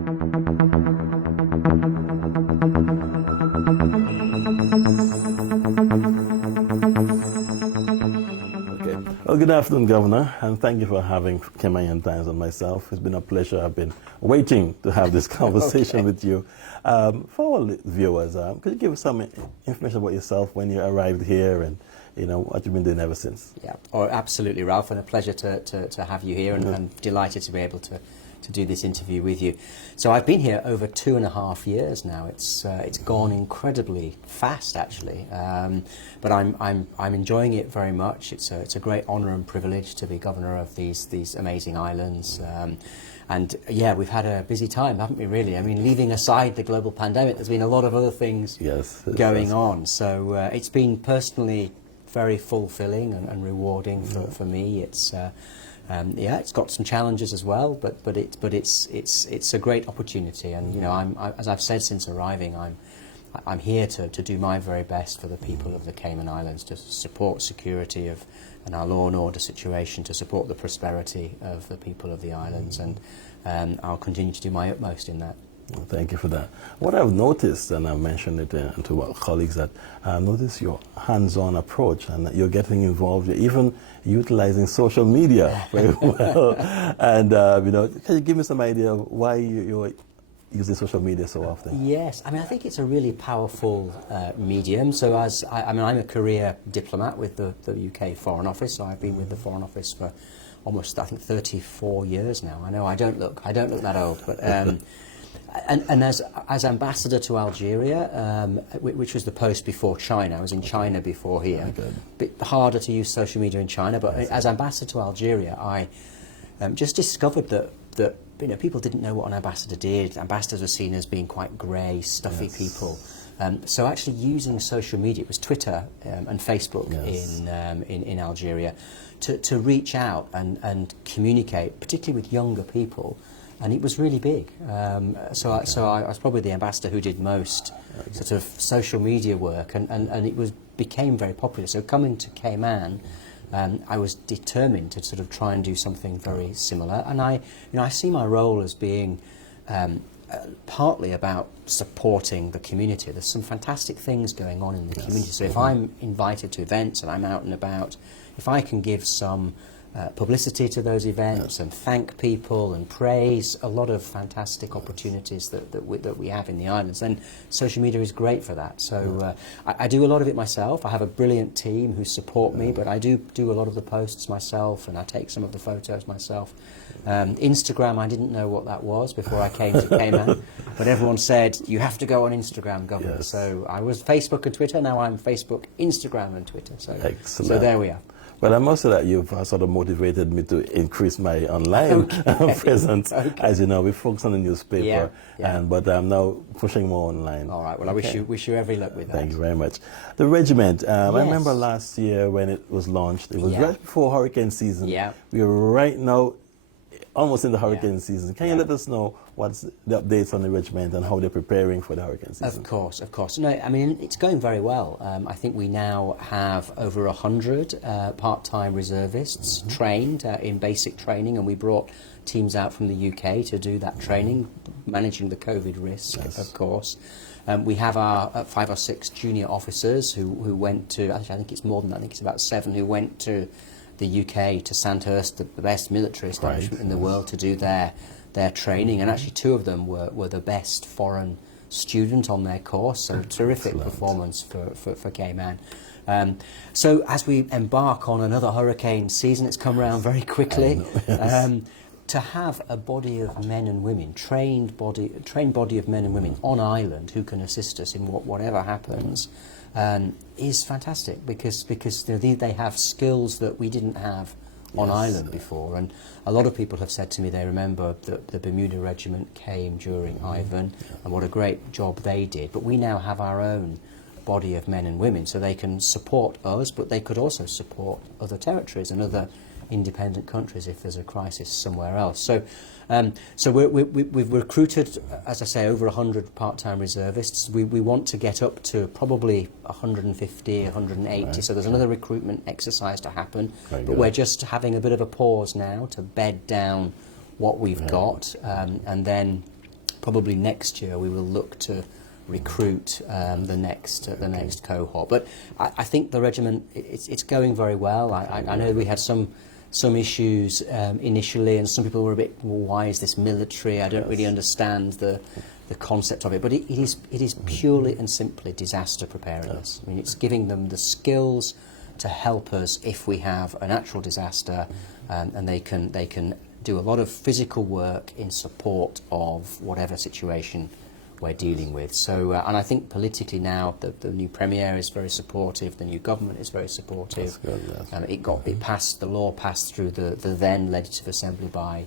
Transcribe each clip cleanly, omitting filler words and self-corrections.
Well, good afternoon, Governor, and thank you for having Caymanian Times and myself. It's been a pleasure. I've been waiting to have this conversation with you. For all the viewers, could you give us some information about yourself when you arrived here and what you've been doing ever since? Yeah, absolutely, Ralph, and a pleasure to have you here, and delighted to be able to do this interview with you. So I've been here over 2.5 years now. It's gone incredibly fast, actually, but I'm enjoying it very much. It's a great honour and privilege to be governor of these amazing islands. And yeah, we've had a busy time, haven't we, really? I mean, leaving aside the global pandemic, there's been a lot of other things going on. So it's been personally very fulfilling and rewarding for me. It's it's got some challenges as well, but it's a great opportunity. And as I've said since arriving, I'm here to do my very best for the people of the Cayman Islands, to support security and our law and order situation, to support the prosperity of the people of the islands, and I'll continue to do my utmost in that. Well, thank you for that. What I've noticed, and I've mentioned it to our colleagues, that I've noticed your hands-on approach, and that you're getting involved. You're even utilizing social media very well. And can you give me some idea of why you're using social media so often? Yes, I mean, I think it's a really powerful medium. So I'm a career diplomat with the UK Foreign Office. So I've been with the Foreign Office for almost, I think, 34 years now. I know I don't look that old, but. And as ambassador to Algeria, which was the post before China, I was in China before here. A bit harder to use social media in China, but as ambassador to Algeria, I just discovered that people didn't know what an ambassador did. Ambassadors were seen as being quite grey, stuffy people. So actually using social media, it was Twitter and Facebook in Algeria, to reach out and communicate, particularly with younger people. And it was really big. So I was probably the ambassador who did most sort of social media work, and it became very popular. So coming to Cayman, I was determined to sort of try and do something very similar. And I see my role as being partly about supporting the community. There's some fantastic things going on in the community. So if I'm invited to events and I'm out and about, if I can give some publicity to those events and thank people and praise a lot of fantastic opportunities that we have in the islands, then social media is great for that. So I do a lot of it myself. I have a brilliant team who support me, but I do a lot of the posts myself, and I take some of the photos myself. Instagram, I didn't know what that was before I came to Cayman, but everyone said you have to go on Instagram, Governor. So I was Facebook and Twitter. Now I'm Facebook, Instagram and Twitter. So there we are. Well, I must say that you've sort of motivated me to increase my online presence. As you know, we focus on the newspaper, but I'm now pushing more online. All right. Well, I wish you every luck with that. Thank you very much. The regiment. I remember last year when it was launched. It was right before hurricane season. Yeah. We are right now almost in the hurricane season. Can you let us know what's the updates on the regiment and how they're preparing for the hurricane season? Of course. No, I mean, it's going very well. I think we now have over 100 part-time reservists trained in basic training, and we brought teams out from the UK to do that training, managing the COVID risk, of course. We have our 5 or 6 junior officers who went to, actually I think it's more than that, I think it's about 7 who went to the UK, to Sandhurst, the best military establishment in the world, to do their training, and actually 2 of them were the best foreign student on their course, so terrific performance for Cayman. So as we embark on another hurricane season, it's come around very quickly. To have a body of men and women, trained body of men and women on island who can assist us in whatever happens, is fantastic, because they have skills that we didn't have on island before. And a lot of people have said to me they remember that the Bermuda Regiment came during Ivan, and what a great job they did. But we now have our own body of men and women, so they can support us, but they could also support other territories and other independent countries if there's a crisis somewhere else. So we've recruited, as I say, over 100 part-time reservists. We want to get up to probably 150, 180. So there's another recruitment exercise to happen. But we're just having a bit of a pause now to bed down what we've got, and then probably next year we will look to recruit the next cohort. But I think the regiment, it's going very well. I know we had some issues initially, and some people were a bit, well, why is this military? I don't really understand the concept of it. But it is purely and simply disaster preparedness. I mean, it's giving them the skills to help us if we have a natural disaster, and they can do a lot of physical work in support of whatever situation we're dealing with. So, and I think politically now, the new Premier is very supportive, the new government is very supportive. That's good, It passed, the law passed through the then Legislative Assembly by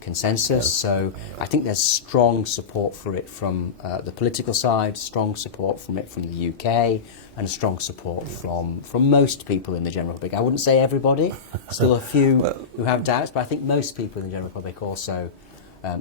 consensus. So I think there's strong support for it from the political side, strong support from it from the UK, and strong support from most people in the general public. I wouldn't say everybody, still a few who have doubts, but I think most people in the general public also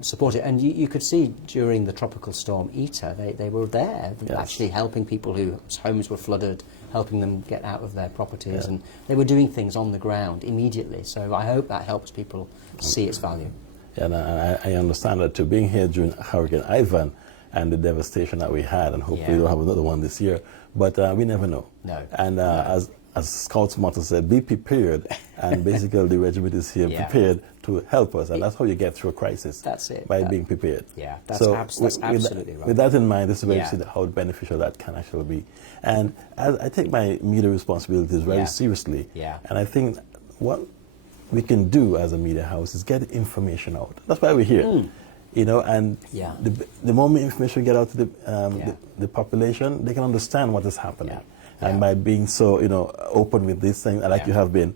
support it. And you could see during the tropical storm Eta, they were there, actually helping people whose homes were flooded, helping them get out of their properties, and they were doing things on the ground immediately. So I hope that helps people see its value. And I understand that too, being here during Hurricane Ivan and the devastation that we had, and hopefully we don't have another one this year, but we never know. No. And as Scout's motto said, be prepared, and basically the regiment is here prepared to help us, and that's how you get through a crisis. That's it. By being prepared. Yeah, that's with absolutely right. With that in mind, this is where you see how beneficial that can actually be. And I take my media responsibilities very seriously, and I think what we can do as a media house is get information out. That's why we're here. You know, and the more information we get out to the population, they can understand what is happening. And by being so, open with these things, like you have been,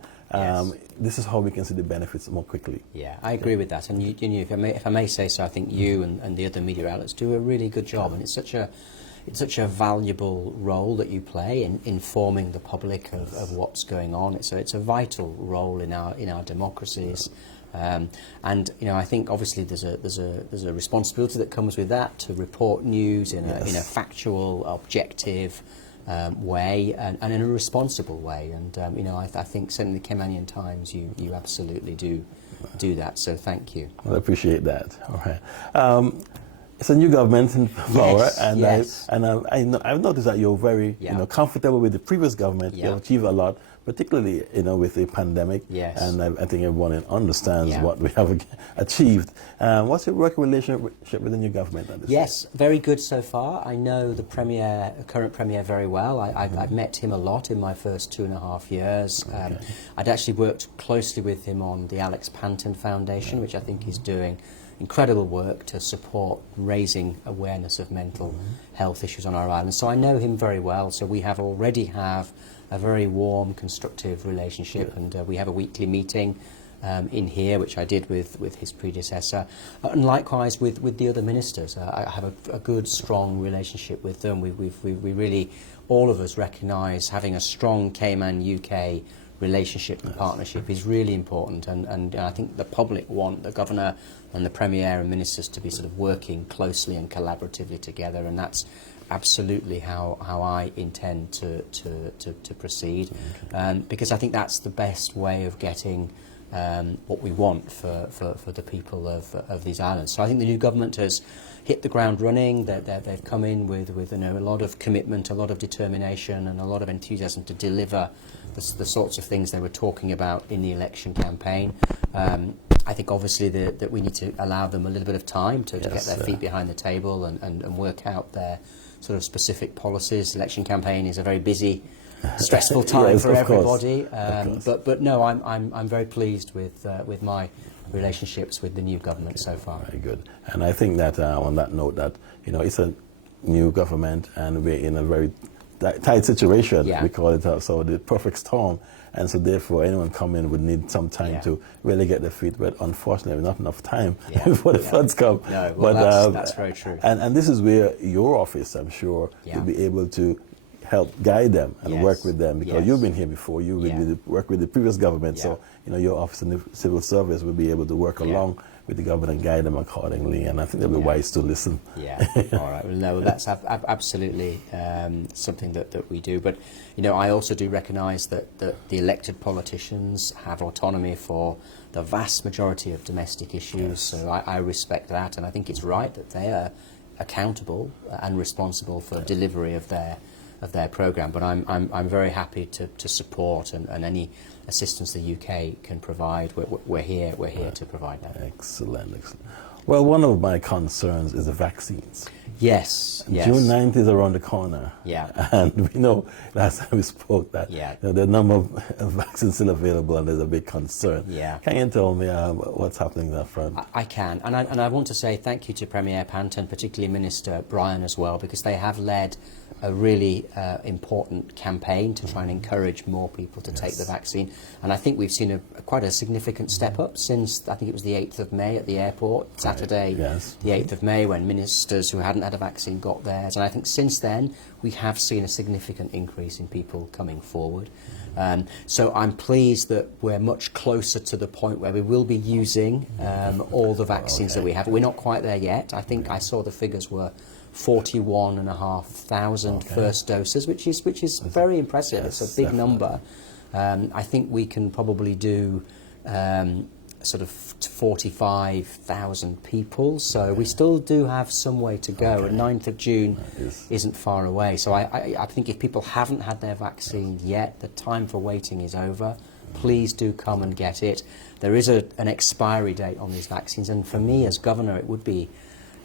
this is how we can see the benefits more quickly. Yeah, I agree with that. And if I may say so, I think you and the other media outlets do a really good job, and it's such a valuable role that you play in informing the public of what's going on. It's a vital role in our democracies. And I think obviously there's a responsibility that comes with that to report news in a factual, objective way, and in a responsible way. And I think certainly the Caymanian Times, you absolutely do that. So thank you. Well, I appreciate that. All right. It's a new government in power, and I've noticed that you're very comfortable with the previous government. You've achieved a lot, particularly with the pandemic. Yes. And I think everyone understands what we have achieved. What's your working relationship with the new government? Yes, very good so far. I know the current Premier very well. I've met him a lot in my first 2.5 years. I'd actually worked closely with him on the Alex Panton Foundation, which I think is doing incredible work to support raising awareness of mental health issues on our island. So I know him very well. So we already have a very warm, constructive relationship, and we have a weekly meeting in here, which I did with his predecessor, and likewise with the other ministers. I have a good, strong relationship with them. We really, all of us, recognise having a strong Cayman UK relationship and partnership is really important, and I think the public want the Governor and the Premier and ministers to be sort of working closely and collaboratively together, and that's absolutely how I intend to proceed, because I think that's the best way of getting what we want for the people of these islands. So I think the new government has hit the ground running. They've come in with a lot of commitment, a lot of determination, and a lot of enthusiasm to deliver the sorts of things they were talking about in the election campaign. I think obviously that we need to allow them a little bit of time to get their feet behind the table and work out their sort of specific policies. Election campaign is a very busy, stressful time for everybody. But no, I'm very pleased with my relationships with the new government so far. Very good. And I think that on that note, that it's a new government and we're in a very tight situation. We call it so the perfect storm, and so therefore anyone coming would need some time to really get their feet wet. Unfortunately, not enough time before the floods come. No, well, that's very true. And this is where your office, I'm sure, will be able to help guide them and work with them, because you've been here before. You've been work with the previous government, so your office in the civil service will be able to work along with the government and guide them accordingly, and I think they'll be wise to listen. Yeah, all right. Well, no, that's absolutely something that we do. But, you know, I also do recognise that the elected politicians have autonomy for the vast majority of domestic issues, so I respect that, and I think it's right that they are accountable and responsible for delivery of their programme. But I'm very happy to support and any assistance the UK can provide. We're here to provide that. Excellent, excellent. Well, one of my concerns is the vaccines. Yes, yes. June 9th is around the corner. Yeah. And we know last time we spoke that the number of vaccines still available, and there's a big concern. Yeah. Can you tell me what's happening on that front? I can. And I want to say thank you to Premier Panton, particularly Minister Bryan as well, because they have led a really important campaign to try and encourage more people to take the vaccine. And I think we've seen quite a significant step up since, I think it was the 8th of May at the airport, Saturday, the 8th of May, when ministers who hadn't had a vaccine got theirs. And I think since then, we have seen a significant increase in people coming forward. So I'm pleased that we're much closer to the point where we will be using all the vaccines that we have. We're not quite there yet. I think I saw the figures were 41,500 first doses, which is very impressive. It's a big number. I think we can probably do sort of 45,000 people, so we still do have some way to go. And 9th of June isn't far away. So I think if people haven't had their vaccine yet, the time for waiting is over. Please do come and get it. There is an expiry date on these vaccines, and for me as governor, it would be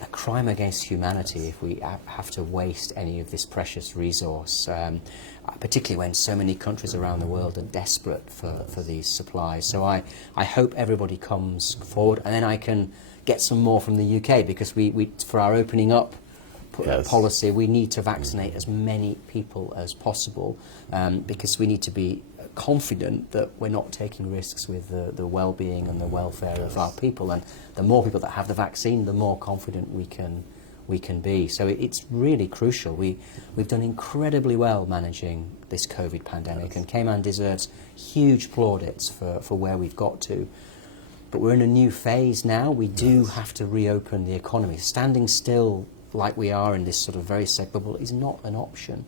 a crime against humanity if we have to waste any of this precious resource, particularly when so many countries around the world are desperate for these supplies. So I hope everybody comes forward, and then I can get some more from the UK, because we for our opening up policy, we need to vaccinate as many people as possible, because we need to be confident that we're not taking risks with the well-being and the welfare of our people. And the more people that have the vaccine, the more confident we can be. So it's really crucial. We've done incredibly well managing this COVID pandemic, and Cayman deserves huge plaudits for where we've got to. But we're in a new phase now. We do have to reopen the economy. Standing still like we are in this sort of very safe bubble is not an option.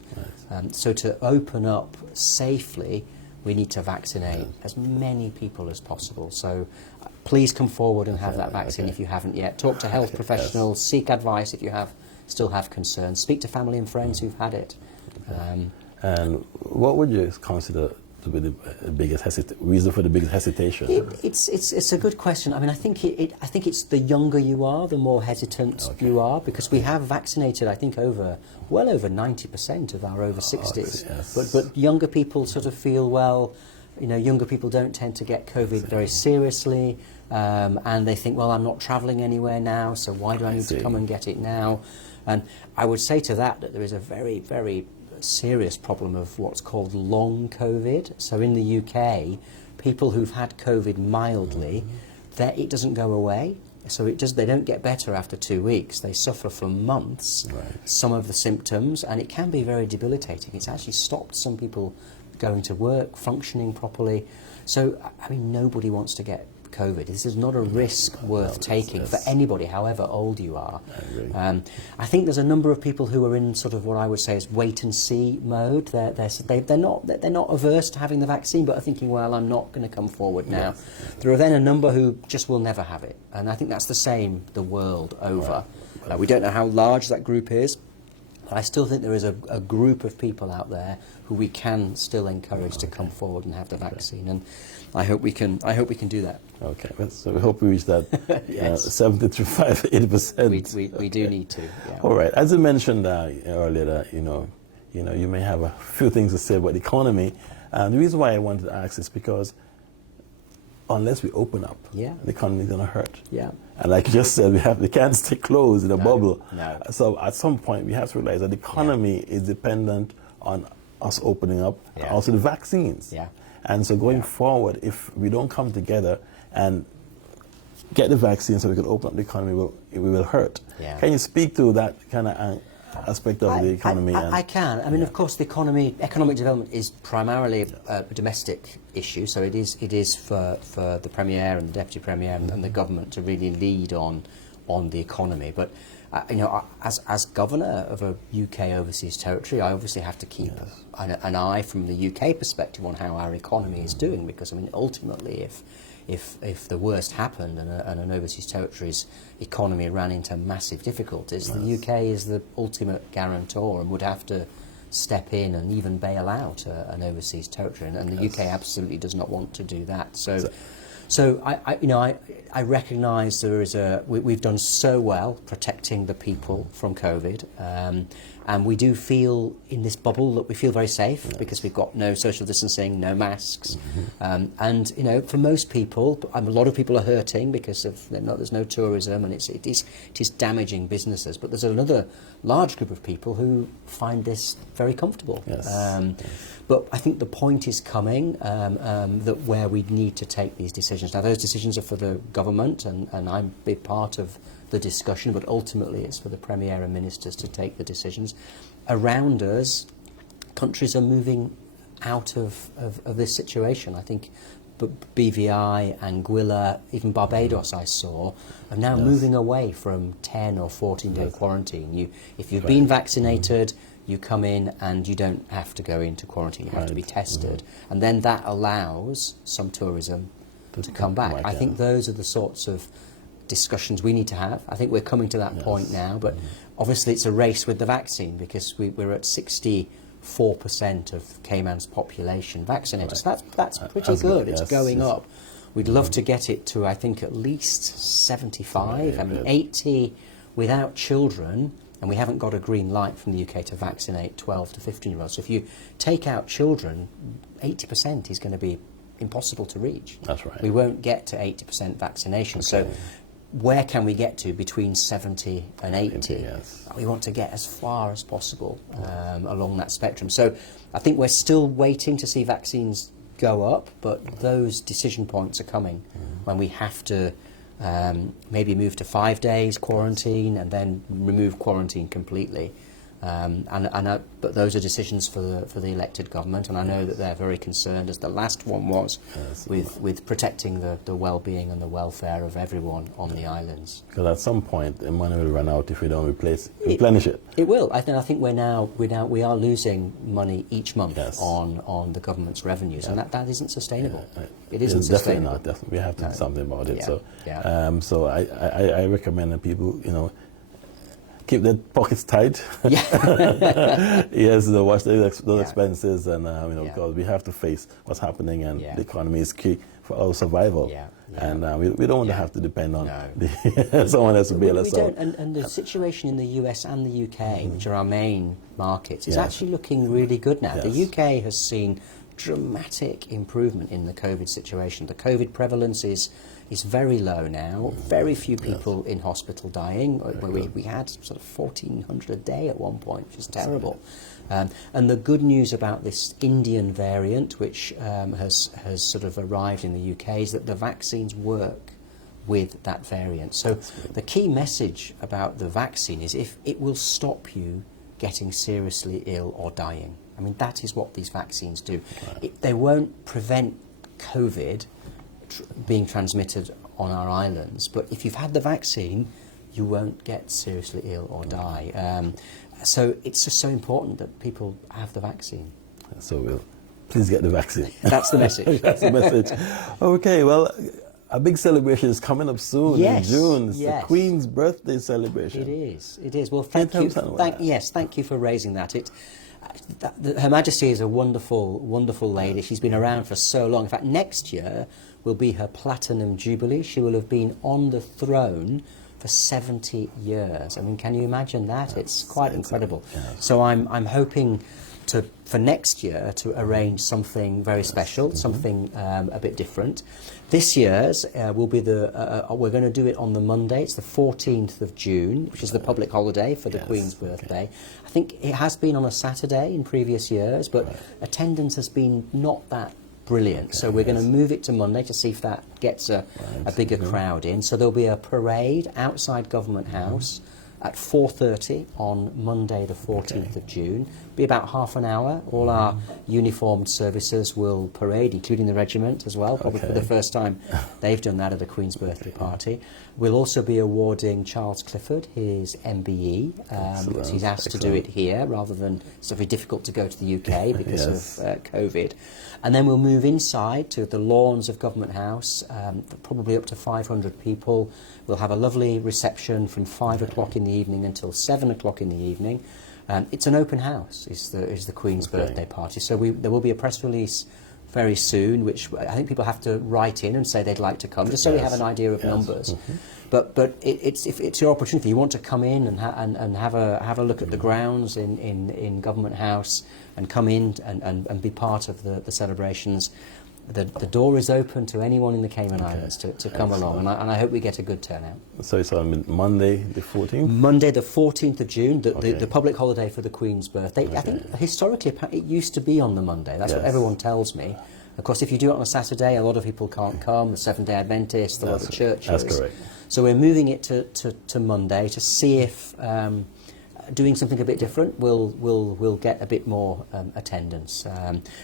So to open up safely, we need to vaccinate as many people as possible. So please come forward and have that vaccine if you haven't yet. Talk to health professionals, seek advice if you still have concerns. Speak to family and friends who've had it. And what would you consider to be the biggest reason for the biggest hesitation? It's a good question. I mean, I think it's the younger you are, the more hesitant you are, because we have vaccinated, I think, well over 90% of our over 60s. But younger people sort of feel, well, you know, younger people don't tend to get COVID very seriously, and they think, well, I'm not travelling anywhere now, so why do I need to come and get it now? And I would say to that there is a very, very serious problem of what's called long COVID. So in the UK, people who've had COVID mildly, it doesn't go away. So they don't get better after 2 weeks. They suffer for months, some of the symptoms, and it can be very debilitating. It's actually stopped some people going to work, functioning properly. So, I mean, nobody wants to get COVID. This is not a risk worth taking for anybody, however old you are. I think there's a number of people who are in sort of what I would say is wait and see mode. They're not averse to having the vaccine, but are thinking, well, I'm not going to come forward now. There are then a number who just will never have it, and I think that's the same the world over. We don't know how large that group is. I still think there is a group of people out there who we can still encourage to come forward and have the vaccine, and I hope we can do that. Okay, so we hope we reach that 75, 80%. We do need to. Yeah. All right. As I mentioned earlier, that you may have a few things to say about the economy, and the reason why I wanted to ask is because unless we open up, the economy is going to hurt. Yeah. And like you just said, we can't stay closed in a bubble. No. So at some point, we have to realize that the economy is dependent on us opening up, and also the vaccines. Yeah. And so going forward, if we don't come together and get the vaccine so we can open up the economy, we will hurt. Yeah. Can you speak to that kind of aspect of the economy? I can. I mean, of course, economic development is primarily a domestic issue. So it is for the Premier and the Deputy Premier and the government to really lead on the economy. But as governor of a UK overseas territory, I obviously have to keep an eye from the UK perspective on how our economy is doing, because I mean, ultimately, if the worst happened and an overseas territory's economy ran into massive difficulties, the UK is the ultimate guarantor and would have to step in and even bail out an overseas territory, and the UK absolutely does not want to do that. So I recognise we've done so well protecting the people from COVID, and we do feel in this bubble that we feel very safe because we've got no social distancing, no masks, and for most people, a lot of people are hurting because there's no tourism, and it is damaging businesses. But there's another large group of people who find this very comfortable. But I think the point is coming that where we need to take these decisions. Now, those decisions are for the government, and I'm a big part of the discussion, but ultimately it's for the Premier and Ministers to take the decisions. Around us, countries are moving out of this situation. I think BVI, Anguilla, even Barbados I saw, are now moving away from 10 or 14-day quarantine. If you've been vaccinated, you come in and you don't have to go into quarantine. You have to be tested. And then that allows some tourism to come back. I think those are the sorts of discussions we need to have. I think we're coming to that point now, but obviously it's a race with the vaccine, because we're at 64% of Cayman's population vaccinated. So that's pretty good. It's going up. We'd love to get it to, I think, at least 75. I mean, 80 without children, and we haven't got a green light from the UK to vaccinate 12 to 15-year-olds. So if you take out children, 80% is going to be impossible to reach. That's right. We won't get to 80% vaccination. So where can we get to between 70 and 80? We want to get as far as possible along that spectrum. So I think we're still waiting to see vaccines go up, but those decision points are coming when we have to maybe move to 5 days quarantine and then remove quarantine completely. But those are decisions for the elected government, and I know that they're very concerned, as the last one was, with protecting the well-being and the welfare of everyone on the islands. Because at some point, the money will run out if we don't replenish it. It will. I think we are losing money each month on the government's revenues, and that isn't sustainable. It isn't sustainable. Definitely, we have to do something about it. So I recommend that people, keep their pockets tight. Yes, watch those expenses, and because we have to face what's happening, and the economy is key for our survival. And we don't want to have to depend on someone else to bail us out. And the situation in the US and the UK, which are our main markets, is actually looking really good now. The UK has seen dramatic improvement in the COVID situation. The COVID prevalence is very low now. Very few people in hospital dying. We had sort of 1,400 a day at one point, which is terrible. And the good news about this Indian variant, which has sort of arrived in the UK, is that the vaccines work with that variant. So the key message about the vaccine is if it will stop you getting seriously ill or dying. I mean, that is what these vaccines do. They won't prevent COVID being transmitted on our islands, but if you've had the vaccine, you won't get seriously ill or die. So it's just so important that people have the vaccine. So please get the vaccine. That's the message. That's the message. Okay, well, a big celebration is coming up soon in June. It's the Queen's birthday celebration. It is. Well, thank you. Thank you for raising that. Her Majesty is a wonderful, wonderful lady. She's been around for so long. In fact, next year will be her Platinum Jubilee. She will have been on the throne for 70 years. I mean, can you imagine that? It's quite incredible. So I'm hoping for next year to arrange something very special, something a bit different. This year's will be we're going to do it on the Monday. It's the 14th of June, which is the public holiday for the Queen's birthday. I think it has been on a Saturday in previous years, but attendance has been not that brilliant. So we're going to move it to Monday to see if that gets a bigger crowd in. So there'll be a parade outside Government House at 4:30 on Monday the 14th of June. Be about half an hour. All our uniformed services will parade, including the regiment as well, probably for the first time they've done that at a Queen's birthday party. We'll also be awarding Charles Clifford his MBE, because he's asked to do it here rather than it's very difficult to go to the UK because of COVID. And then we'll move inside to the lawns of Government House, probably up to 500 people. We'll have a lovely reception from 5 o'clock in the evening until 7 o'clock in the evening. It's an open house, is the Queen's birthday party. So there will be a press release very soon, which I think people have to write in and say they'd like to come, just so we have an idea of numbers. But it's your opportunity. You want to come in and have a look at the grounds in Government House and come in and be part of the celebrations. The door is open to anyone in the Cayman Islands to come along, and I hope we get a good turnout. So it's on Monday the 14th? Monday the 14th of June, the public holiday for the Queen's birthday. I think historically it used to be on the Monday. That's what everyone tells me. Of course, if you do it on a Saturday, a lot of people can't come, the Seventh-day Adventists, the local churches. That's correct. So we're moving it to Monday to see if doing something a bit different will get a bit more attendance.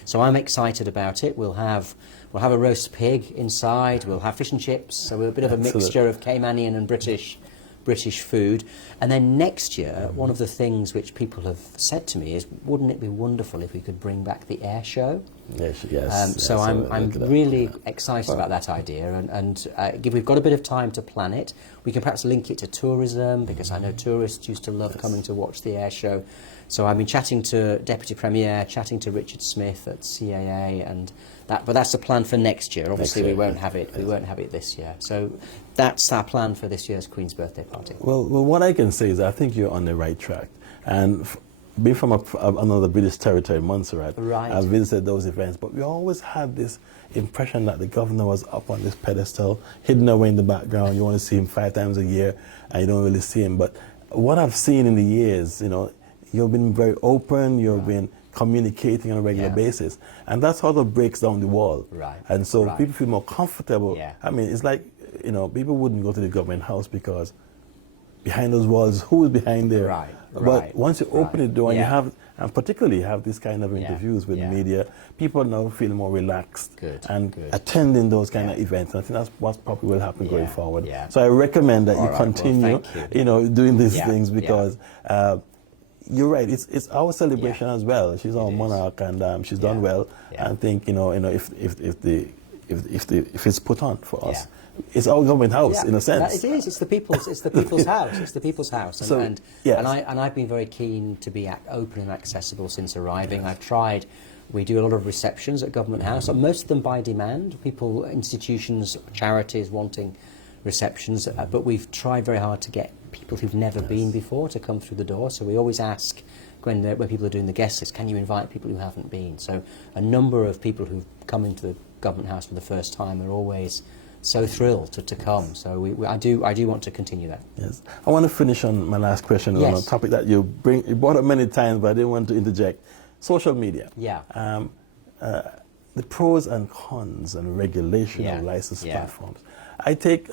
So I'm excited about it. We'll have a roast pig inside. We'll have fish and chips. So we're a bit of a mixture of Caymanian and British food. And then next year, one of the things which people have said to me is, wouldn't it be wonderful if we could bring back the air show? So I'm really excited about that idea, and we've got a bit of time to plan it. We can perhaps link it to tourism, because I know tourists used to love coming to watch the air show. So I've been chatting to Deputy Premier, chatting to Richard Smith at CAA, but that's the plan for next year. Obviously, we won't have it. We won't have it this year. So that's our plan for this year's Queen's birthday party. Well, what I can say is I think you're on the right track, and being from another British territory, Montserrat, I've visited those events, but we always had this impression that the governor was up on this pedestal, hidden away in the background. You want to see him 5 times a year, and you don't really see him. But what I've seen in the years, you've been very open, you've been communicating on a regular basis, and that's how that breaks down the wall. And so people feel more comfortable. I mean, it's like, people wouldn't go to the Government House because behind those walls, who is behind there? But once you open the door and you have, and particularly have this kind of interviews with the media, people now feel more relaxed and attending those kind of events. And I think that's what probably will happen going forward. So I recommend that you continue, doing these things, because you're right. It's our celebration as well. She's our monarch, and she's done well. And I think if it's put on for us. It's our Government House, in a sense. It is. It's the people's. It's the people's house. It's the people's house. And I've been very keen to be open and accessible since arriving. I've tried. We do a lot of receptions at Government House, most of them by demand. People, institutions, charities wanting receptions, but we've tried very hard to get people who've never been before to come through the door. So we always ask when people are doing the guest list, can you invite people who haven't been? So a number of people who've come into the Government House for the first time are always so thrilled to come. So I do want to continue that. Yes. I want to finish on my last question on a topic that you brought up many times, but I didn't want to interject. Social media. The pros and cons and regulation of licensed platforms. I take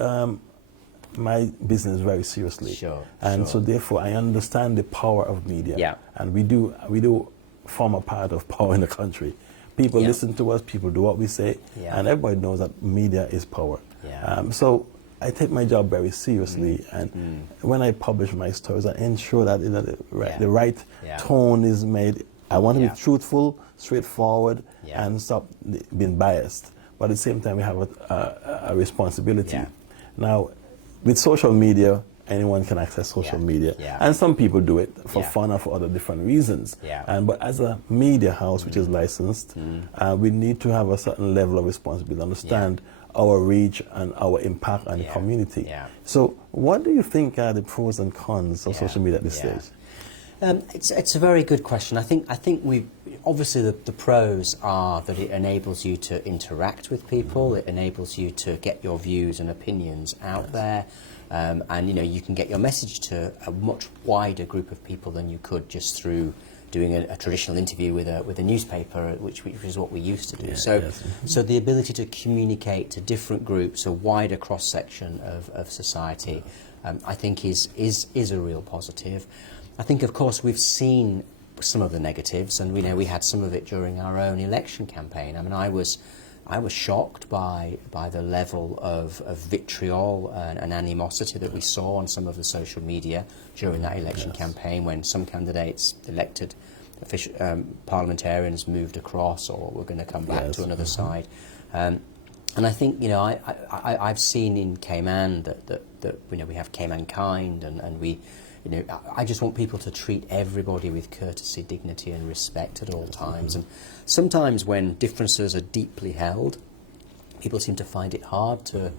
my business very seriously. So therefore I understand the power of media. And we do form a part of power in the country. People listen to us, people do what we say, and everybody knows that media is power. So I take my job very seriously, and when I publish my stories, I ensure that the right tone is made. I want to be truthful, straightforward, and stop being biased. But at the same time, we have a responsibility. Now, with social media, anyone can access social media, and some people do it for fun or for other different reasons. But as a media house which is licensed, we need to have a certain level of responsibility, understand our reach and our impact on the community. So what do you think are the pros and cons of social media at this stage? It's a very good question. I think we obviously the pros are that it enables you to interact with people, it enables you to get your views and opinions out there. And you can get your message to a much wider group of people than you could just through doing a traditional interview with a newspaper, which is what we used to do. So the ability to communicate to different groups, a wider cross section of society, I think is a real positive. I think, of course, we've seen some of the negatives, and we had some of it during our own election campaign. I mean, I was shocked by the level of vitriol and animosity that we saw on some of the social media during that election campaign, when some candidates, elected parliamentarians, moved across or were going to come back to another side. And I think, I've seen in Cayman that we have Cayman Kind, and we, I just want people to treat everybody with courtesy, dignity and respect at all times. And sometimes when differences are deeply held, people seem to find it hard to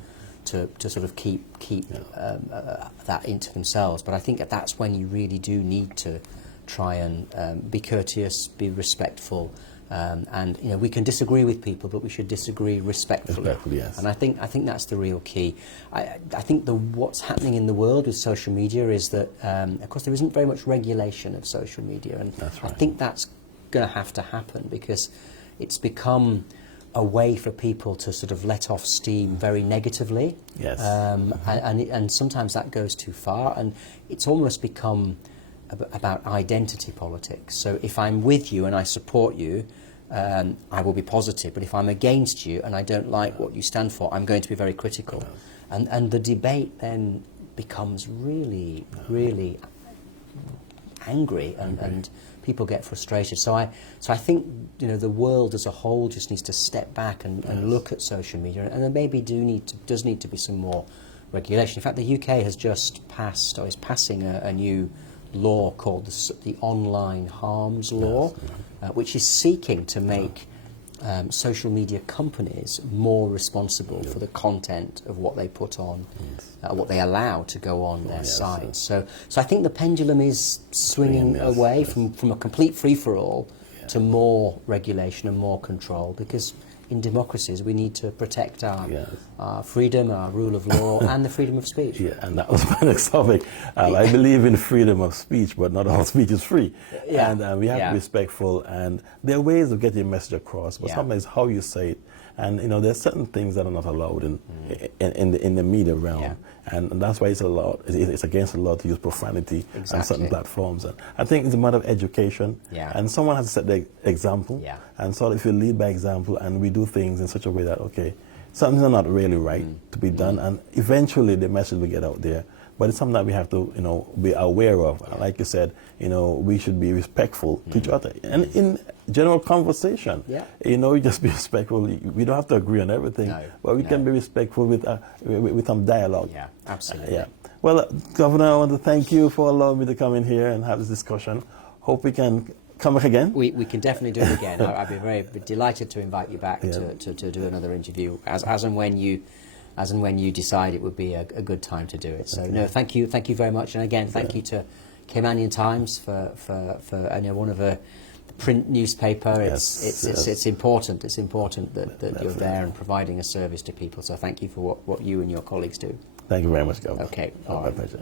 sort of keep that into themselves. But I think that's when you really do need to try and be courteous, be respectful. And we can disagree with people, but we should disagree respectfully. Yes. And I think that's the real key. I think what's happening in the world with social media is that, of course, there isn't very much regulation of social media, and that's right. I think that's going to have to happen, because it's become a way for people to sort of let off steam very negatively. Yes. And sometimes that goes too far, and it's almost become about identity politics. So if I'm with you and I support you, I will be positive. But if I'm against you and I don't like what you stand for, I'm going to be very critical. And the debate then becomes really, really angry, and people get frustrated. So I think the world as a whole just needs to step back and look at social media, and there maybe does need to be some more regulation. In fact, the UK has just passed, or is passing, a new law called the Online Harms Law, which is seeking to make social media companies more responsible for the content of what they put on, what they allow to go on their sites. So I think the pendulum is swinging away from a complete free-for-all to more regulation and more control, because in democracies we need to protect our freedom, our rule of law, and the freedom of speech. Yeah, and that was my next topic. I believe in freedom of speech, but not all speech is free. Yeah. And we have to be respectful, and there are ways of getting your message across, but sometimes how you say it. And there's certain things that are not allowed in the media realm, and that's why it's allowed. It's against the law to use profanity on certain platforms. And I think it's a matter of education, and someone has to set the example. And so if you lead by example, and we do things in such a way that something's not really right to be done, and eventually the message will get out there. But it's something that we have to, be aware of. Like you said, we should be respectful to each other. And in general conversation, you just be respectful. We don't have to agree on everything, but we can be respectful with some dialogue. Yeah, absolutely. Well, Governor, I want to thank you for allowing me to come in here and have this discussion. Hope we can come back again. We can definitely do it again. I'd be very delighted to invite you back to do another interview as and when you decide it would be a good time to do it. So thank you very much, and again thank you to Caymanian Times for one of the print newspaper. It's important. It's important that you're there and providing a service to people. So thank you for what you and your colleagues do. Thank you very much, Governor. Okay, My pleasure.